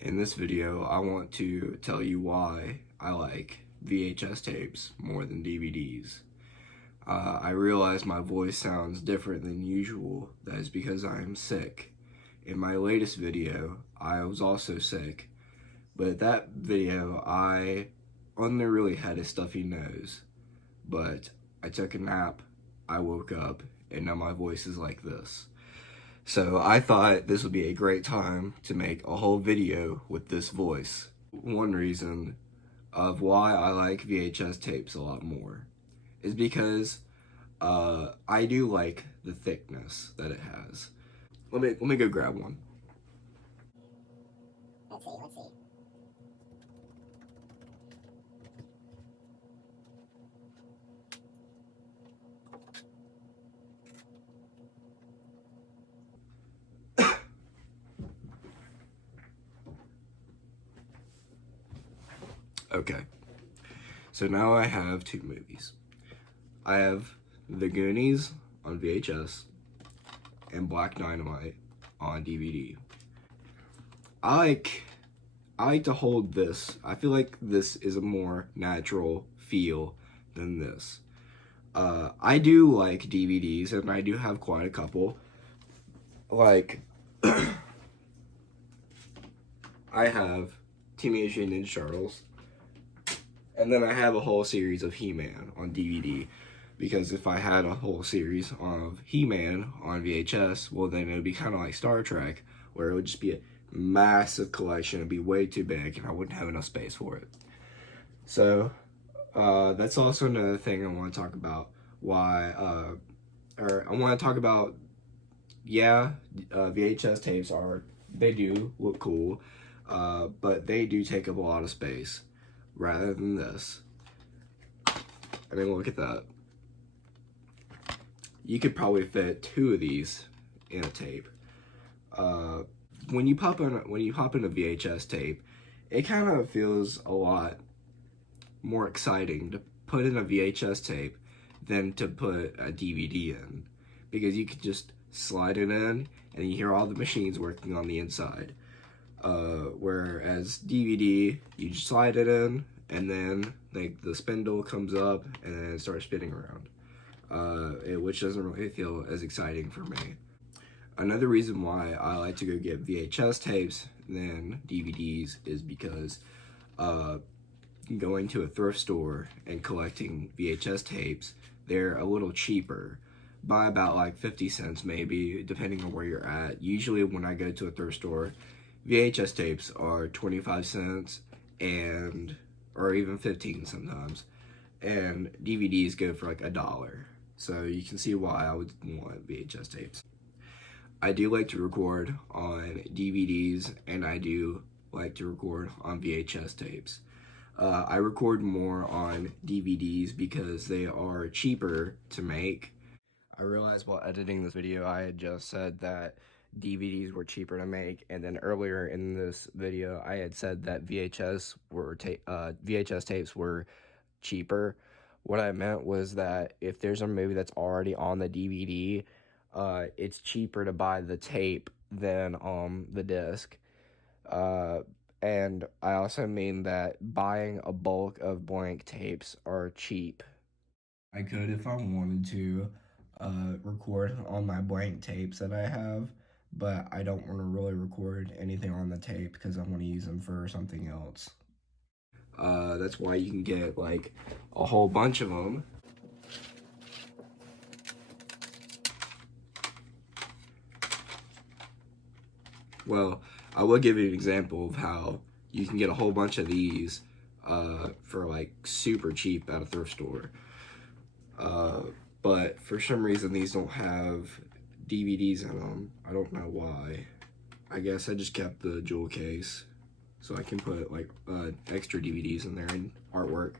In this video, I want to tell you why I like VHS tapes more than DVDs. I realize my voice sounds different than usual. That is because I am sick. In my latest video, I was also sick, but that video, I only really had a stuffy nose. But I took a nap, I woke up, and now my voice is like this. So I thought this would be a great time to make a whole video with this voice. One reason of why I like VHS tapes a lot more is because I do like the thickness that it has. Let me go grab one. Let's see. Okay, so now I have two movies. I have The Goonies on VHS and Black Dynamite on DVD. I like to hold this. I feel like this is a more natural feel than this. I do like DVDs, and I do have quite a couple. Like, I have Teenage Mutant Ninja Turtles, and then I have a whole series of He-Man on DVD. Because if I had a whole series of He-Man on VHS, well then it would be kind of like Star Trek, where it would just be a massive collection. It'd be way too big, and I wouldn't have enough space for it. So, that's also another thing I want to talk about. VHS tapes they do look cool, but they do take up a lot of space, rather than this. I mean, look at that. You could probably fit two of these in a tape. When you pop in a VHS tape, it kind of feels a lot more exciting to put in a VHS tape than to put a DVD in, because you could just slide it in and you hear all the machines working on the inside. Whereas DVD, you just slide it in and then the spindle comes up and then it starts spinning around. Which doesn't really feel as exciting for me. Another reason why I like to go get VHS tapes than DVDs is because going to a thrift store and collecting VHS tapes, they're a little cheaper by about like 50 cents maybe, depending on where you're at. Usually when I go to a thrift store, VHS tapes are 25 cents or even 15 sometimes, and DVDs go for like $1. So you can see why I would want VHS tapes. I do like to record on DVDs, and I do like to record on VHS tapes. I record more on DVDs because they are cheaper to make. I realized while editing this video, I had just said that DVDs were cheaper to make, and then earlier in this video, I had said that VHS tapes were cheaper. What I meant was that if there's a movie that's already on the DVD, it's cheaper to buy the tape than the disc. And I also mean that buying a bulk of blank tapes are cheap. I could, if I wanted to, record on my blank tapes that I have, but I don't want to really record anything on the tape because I want to use them for something else. That's why you can get like a whole bunch of them. Well, I will give you an example of how you can get a whole bunch of these for like super cheap at a thrift store. But for some reason these don't have DVDs in them. I don't know why. I guess I just kept the jewel case so I can put like extra DVDs in there and artwork.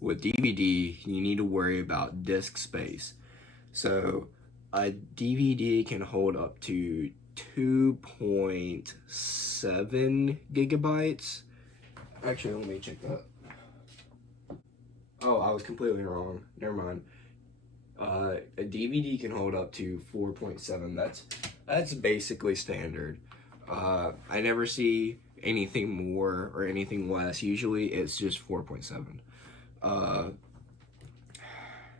With DVD, you need to worry about disk space. So a DVD can hold up to 2.7 gigabytes. Actually, let me check that. Oh, I was completely wrong. Never mind. A DVD can hold up to 4.7. That's basically standard. I never see anything more or anything less. Usually it's just 4.7.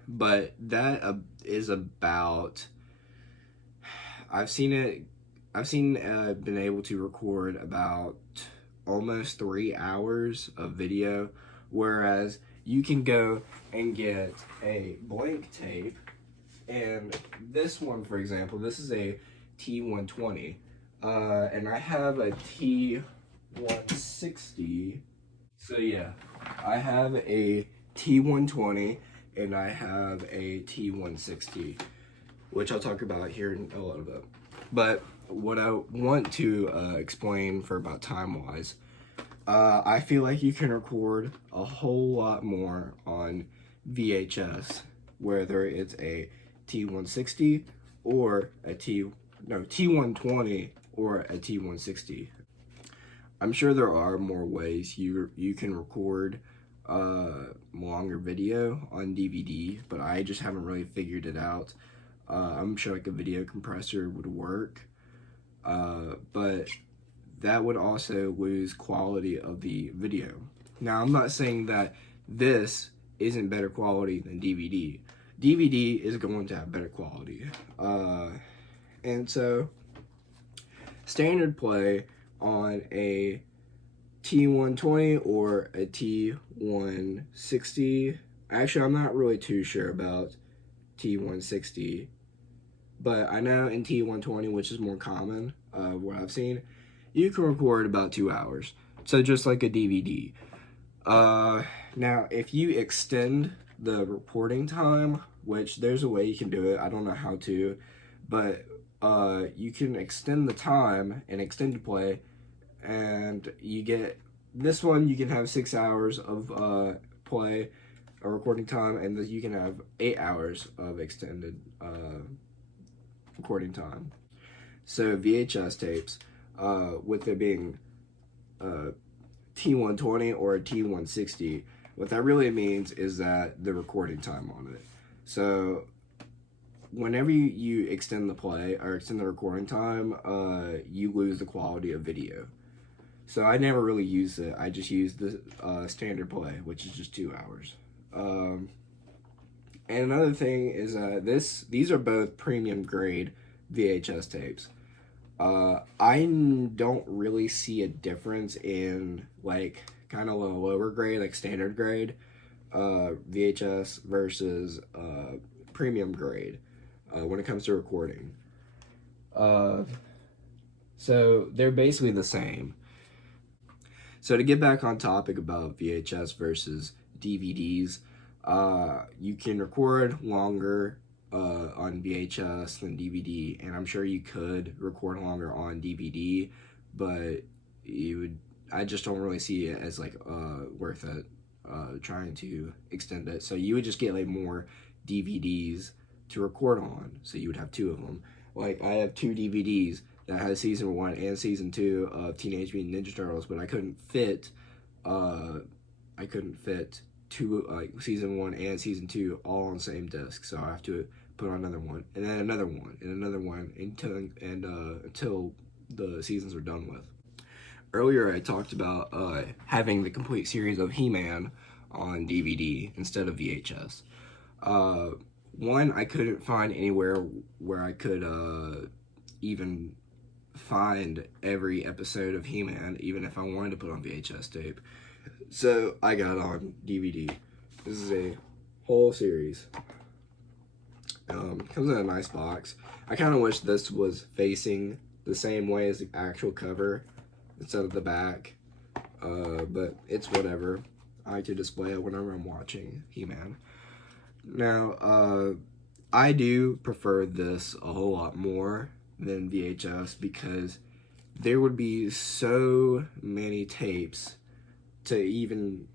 But that is about, been able to record about almost 3 hours of video, whereas you can go and get a blank tape, and this one, for example, this is a T120, and I have a T160, so yeah, I have a T120, and I have a T160, which I'll talk about here in a little bit. But what I want to explain for about time-wise, I feel like you can record a whole lot more on VHS, whether it's a T160 or a T120 or a T160. I'm sure there are more ways you can record longer video on DVD, but I just haven't really figured it out. I'm sure like a video compressor would work, but that would also lose quality of the video. Now, I'm not saying that this isn't better quality than DVD. DVD is going to have better quality. And so, standard play on a T120 or a T160. Actually, I'm not really too sure about T160, but I know in T120, which is more common, what I've seen, you can record about 2 hours. So just like a DVD. Now, if you extend the recording time, which there's a way you can do it, I don't know how to, but you can extend the time and extend play, and you get this one. You can have 6 hours of play or recording time, and you can have 8 hours of extended recording time. So VHS tapes, with it being T120 or a T160, what that really means is that the recording time on it. So whenever you extend the play or extend the recording time, you lose the quality of video. So I never really use it. I just use the standard play, which is just 2 hours. And another thing is that these are both premium grade VHS tapes. I don't really see a difference in like kind of lower grade, like standard grade VHS versus premium grade when it comes to recording. So they're basically the same. So to get back on topic about VHS versus DVDs, you can record longer on VHS than DVD, and I'm sure you could record longer on DVD, but I just don't really see it as like worth it trying to extend it. So you would just get like more DVDs to record on, so you would have 2 of them. Like I have 2 DVDs that has season 1 and season 2 of Teenage Mutant Ninja Turtles, but I couldn't fit 2 like season 1 and season 2 all on the same disc, so I have to put on another one, and then another one, and another one until the seasons are done with. Earlier, I talked about having the complete series of He-Man on DVD instead of VHS. One, I couldn't find anywhere where I could even find every episode of He-Man, even if I wanted to put on VHS tape. So I got it on DVD. This is a whole series. Comes in a nice box. I kind of wish this was facing the same way as the actual cover instead of the back, but it's whatever. I like to display it whenever I'm watching He-Man. Now, I do prefer this a whole lot more than VHS because there would be so many tapes to even,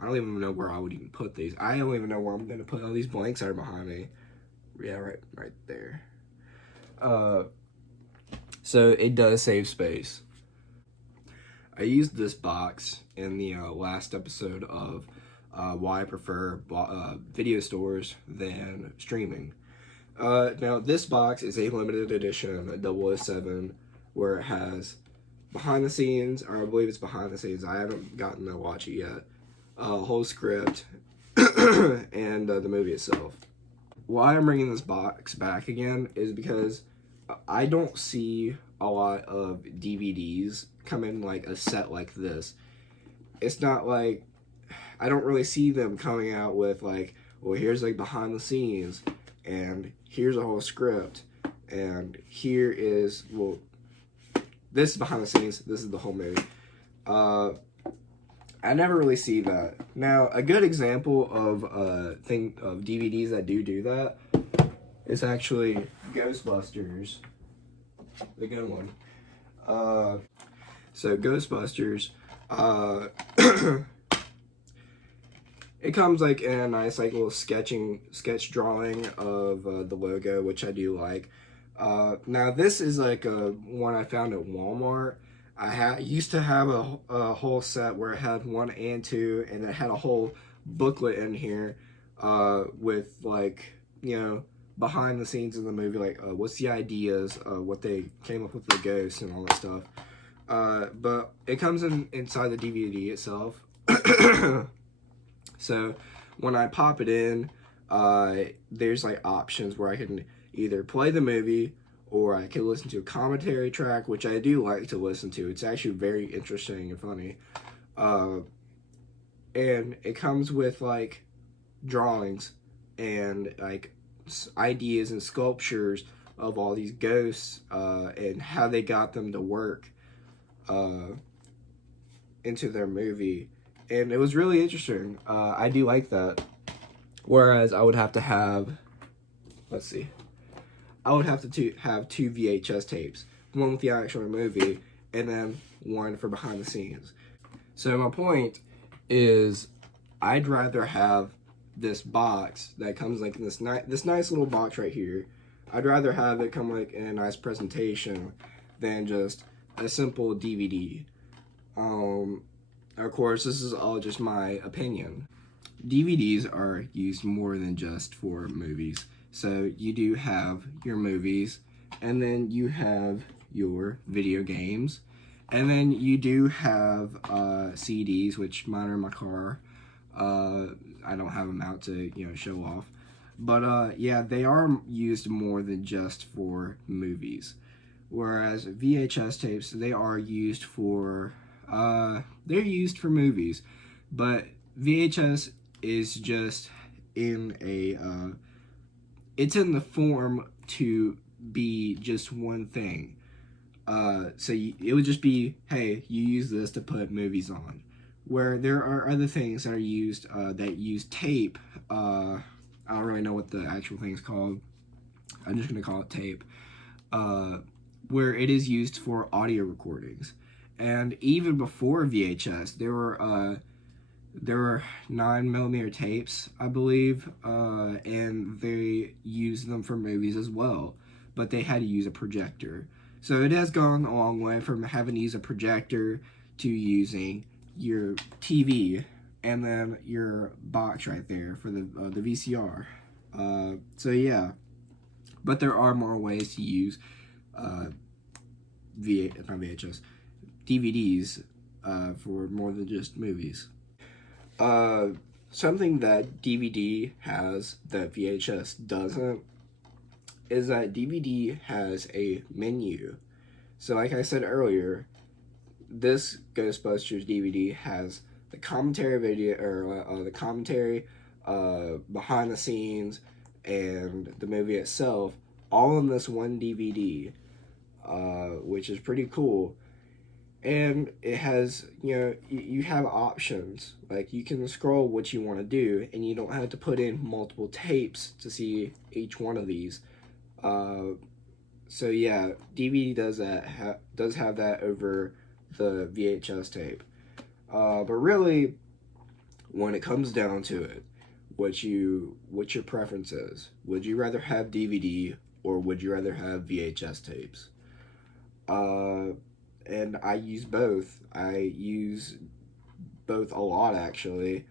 I don't even know where I would even put these. I don't even know where I'm going to put all these blanks are behind me. Yeah, right there. So it does save space. I used this box in the last episode of why I prefer video stores than streaming. Now this box is a limited edition, a 007, where it has behind the scenes, or I believe it's behind the scenes. I haven't gotten to watch it yet. Whole script and the movie itself. Why I'm bringing this box back again is because I don't see a lot of DVDs come in like a set like this. It's not like I don't really see them coming out with like, well, here's like behind the scenes, and here's a whole script, and here is, well, this is behind the scenes, this is the whole movie. I never really see that. Now, a good example of DVDs that do that is actually Ghostbusters, the good one. So Ghostbusters, it comes like in a nice like little sketch drawing of the logo, which I do like. Now this is like one I found at Walmart. I used to have a whole set where it had 1 and 2, and it had a whole booklet in here with like, you know, behind the scenes of the movie, like what's the ideas, what they came up with the ghosts and all that stuff. But it comes inside the DVD itself. So when I pop it in, there's like options where I can either play the movie, or I can listen to a commentary track, which I do like to listen to. It's actually very interesting and funny. And it comes with like drawings and like ideas and sculptures of all these ghosts and how they got them to work into their movie. And it was really interesting. I do like that. Whereas I would have to have, let's see, I would have to have 2 VHS tapes, one with the actual movie, and then one for behind the scenes. So my point is, I'd rather have this box that comes like in this nice little box right here. I'd rather have it come like in a nice presentation than just a simple DVD. Of course, this is all just my opinion. DVDs are used more than just for movies. So you do have your movies, and then you have your video games, and then you do have CDs, which mine are in my car. I don't have them out to, you know, show off. But yeah, they are used more than just for movies. Whereas VHS tapes, they are used for they're used for movies, but VHS is just in a it's in the form to be just one thing. So it would just be, hey, you use this to put movies on. Where there are other things that are used that use tape. I don't really know what the actual thing is called. I'm just gonna call it tape. Where it is used for audio recordings. And even before VHS, there were 9mm tapes, I believe, and they used them for movies as well, but they had to use a projector. So it has gone a long way from having to use a projector to using your TV and then your box right there for the VCR. So yeah, but there are more ways to use VHS, DVDs for more than just movies. Something that DVD has that VHS doesn't is that DVD has a menu. So like I said earlier, this Ghostbusters DVD has the commentary video, or the commentary, behind the scenes, and the movie itself, all in this one DVD, which is pretty cool. And it has, you know, you have options. Like, you can scroll what you want to do, and you don't have to put in multiple tapes to see each one of these. So yeah, DVD does that, does have that over the VHS tape. But really, when it comes down to it, what your preference is? Would you rather have DVD, or would you rather have VHS tapes? And I use both. I use both a lot, actually.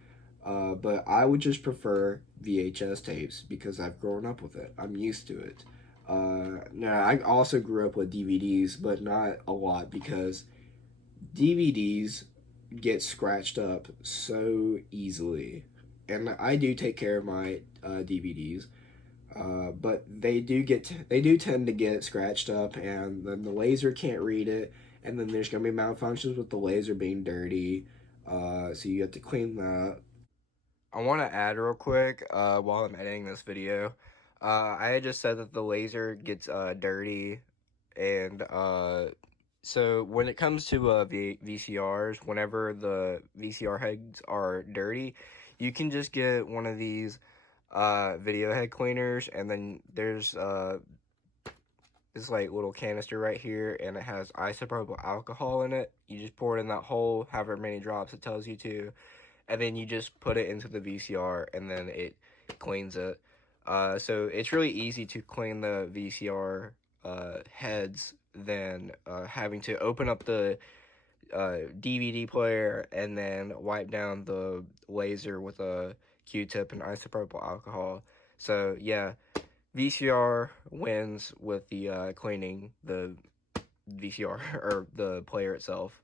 But I would just prefer VHS tapes because I've grown up with it. I'm used to it. Now, I also grew up with DVDs, but not a lot because DVDs get scratched up so easily, and I do take care of my DVDs. But they do tend to get scratched up, and then the laser can't read it, and then there's gonna be malfunctions with the laser being dirty. So you have to clean that. I want to add real quick while I'm editing this video. I had just said that the laser gets dirty, and so when it comes to VCRs, whenever the VCR heads are dirty, you can just get one of these video head cleaners, and then there's this like little canister right here, and it has isopropyl alcohol in it. You just pour it in that hole, however many drops it tells you to, and then you just put it into the VCR, and then it cleans it. So it's really easy to clean the VCR heads than having to open up the DVD player and then wipe down the laser with a Q-tip and isopropyl alcohol. So yeah, VCR wins with the cleaning the VCR or the player itself.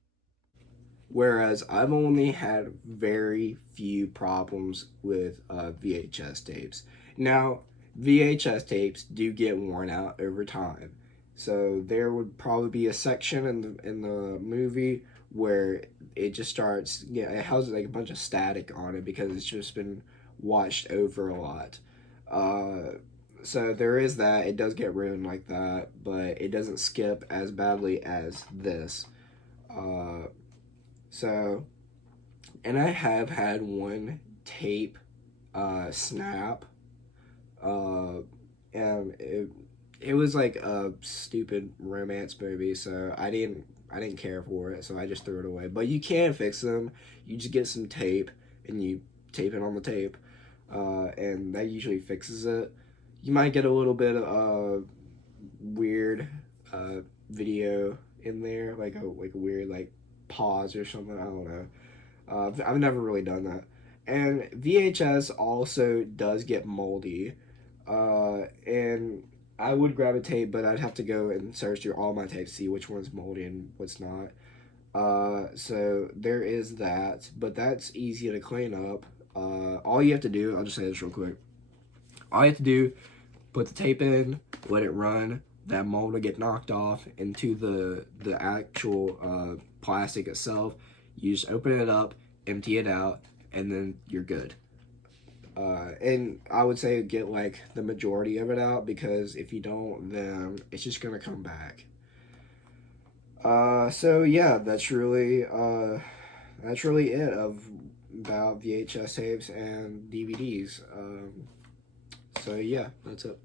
Whereas I've only had very few problems with VHS tapes. Now, VHS tapes do get worn out over time. So there would probably be a section in the movie where it just starts, it has like a bunch of static on it because it's just been watched over a lot. So there is that. It does get ruined like that, but it doesn't skip as badly as this. So, and I have had one tape snap, and it was like a stupid romance movie, so I didn't care for it, so I just threw it away. But you can fix them. You just get some tape and you tape it on the tape, and that usually fixes it. You might get a little bit of weird video in there, like a weird like pause or something. I don't know. I've never really done that. And VHS also does get moldy, and I would grab a tape, but I'd have to go and search through all my tapes to see which one's moldy and what's not. So there is that, but that's easy to clean up. All you have to do, I'll just say this real quick. All you have to do, put the tape in, let it run. That mold will get knocked off into the actual plastic itself. You just open it up, empty it out, and then you're good. And I would say get like the majority of it out, because if you don't, then it's just gonna come back. So yeah, that's really it about VHS tapes and DVDs. So yeah, that's it.